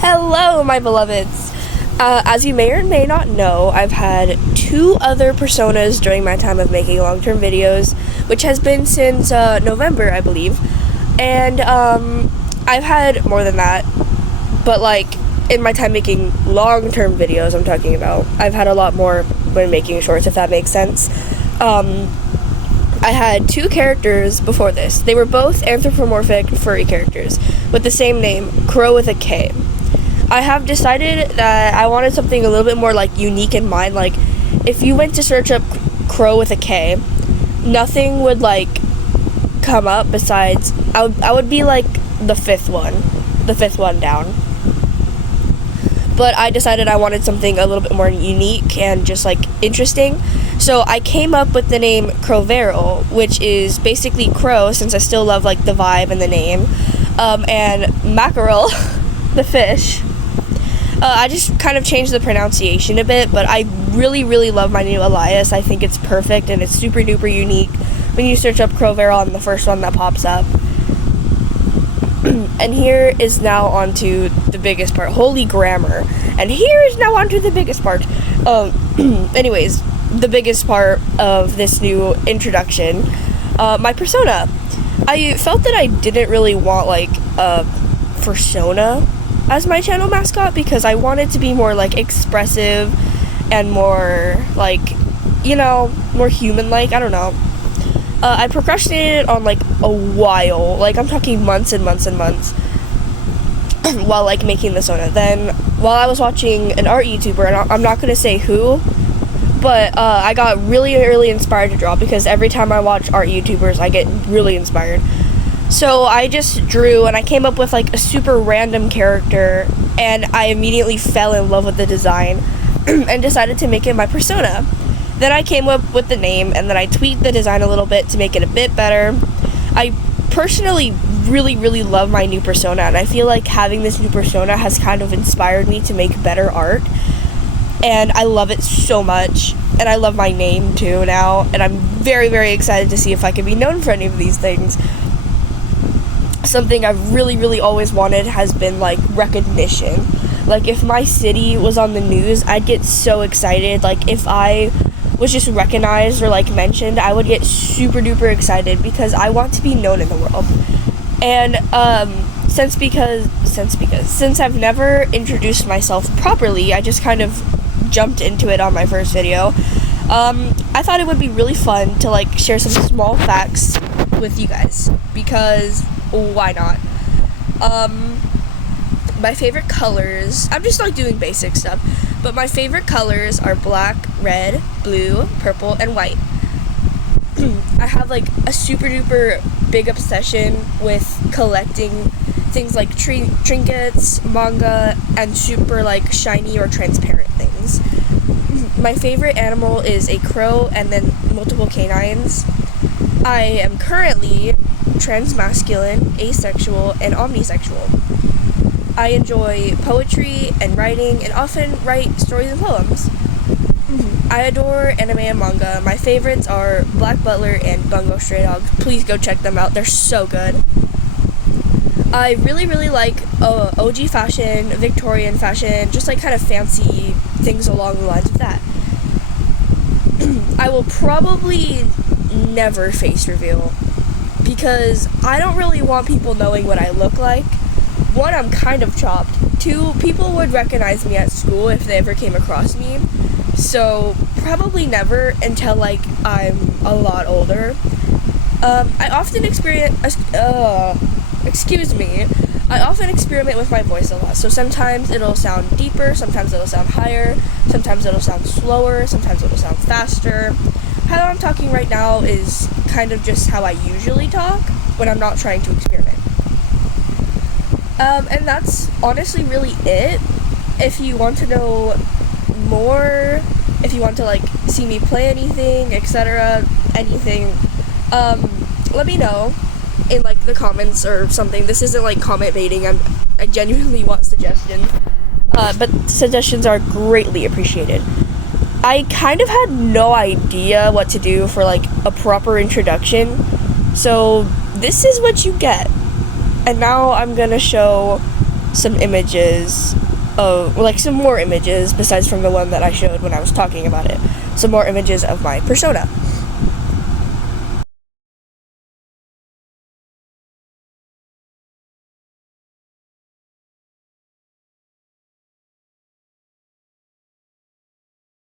Hello, my beloveds. As you may or may not know, I've had 2 other personas during my time of making long-term videos, which has been since November, I believe. And I've had more than that, but like in my time making long-term videos, I'm talking about, I've had a lot more when making shorts, if that makes sense. I had 2 characters before this. They were both anthropomorphic furry characters with the same name, Crow with a K. I have decided that I wanted something a little bit more like unique in mind. Like if you went to search up Crow with a K, nothing would like come up besides I would be like the fifth one down. But I decided I wanted something a little bit more unique and just like interesting. So I came up with the name Crowveral, which is basically crow, since I still love like the vibe and the name, and mackerel, the fish. I just kind of changed the pronunciation a bit, but I really, really love my new alias. I think it's perfect and it's super duper unique. When you search up Crowveral, I'm the first one that pops up. And here is now onto the biggest part. Holy grammar. And here is now onto the biggest part. Anyways, the biggest part of this new introduction, my persona. I felt that I didn't really want like a persona as my channel mascot because I wanted to be more like expressive and more like, you know, more human-like. I don't know. I procrastinated on like a while, like I'm talking months and months and months, while like making the Sona. Then while I was watching an art YouTuber, and I'm not gonna say who, but I got really inspired to draw because every time I watch art YouTubers I get really inspired. So I just drew and I came up with like a super random character, and I immediately fell in love with the design and decided to make it my persona. Then I came up with the name, and then I tweaked the design a little bit to make it a bit better. I personally really love my new persona, and I feel like having this new persona has kind of inspired me to make better art, and I love it so much. And I love my name too now, and I'm very excited to see if I can be known for any of these things. Something I've really always wanted has been like recognition. Like if my city was on the news, I'd get so excited. Like if I was just recognized or like mentioned, I would get super duper excited because I want to be known in the world. And since I've never introduced myself properly, I just kind of jumped into it on my first video. I thought it would be really fun to like share some small facts with you guys because why not? My favorite colors, I'm just like doing basic stuff, but my favorite colors are black, red, blue, purple, and white. I have like a super duper big obsession with collecting things like trinkets, manga, and super like shiny or transparent things. My favorite animal is a crow and then multiple canines. I am currently transmasculine, asexual, and omnisexual. I enjoy poetry and writing and often write stories and poems. I adore anime and manga. My favorites are Black Butler and Bungo Stray Dogs. Please go check them out. They're so good. I really like OG fashion, Victorian fashion, just like kind of fancy things along the lines of that. I will probably never face reveal because I don't really want people knowing what I look like. 1, I'm kind of chopped. 2, people would recognize me at school if they ever came across me. So probably never until like I'm a lot older. I often I often experiment with my voice a lot. So sometimes it'll sound deeper, sometimes it'll sound higher, sometimes it'll sound slower, sometimes it'll sound faster. How I'm talking right now is kind of just how I usually talk when I'm not trying to experiment. And that's honestly really it. If you want to know more, if you want to like see me play anything, etc., anything, let me know in like the comments or something. This isn't like comment baiting. I genuinely want suggestions, but suggestions are greatly appreciated. I kind of had no idea what to do for like a proper introduction, so this is what you get. And now I'm gonna show some images of, like, some more images besides from the one that I showed when I was talking about it. Some more images of my persona.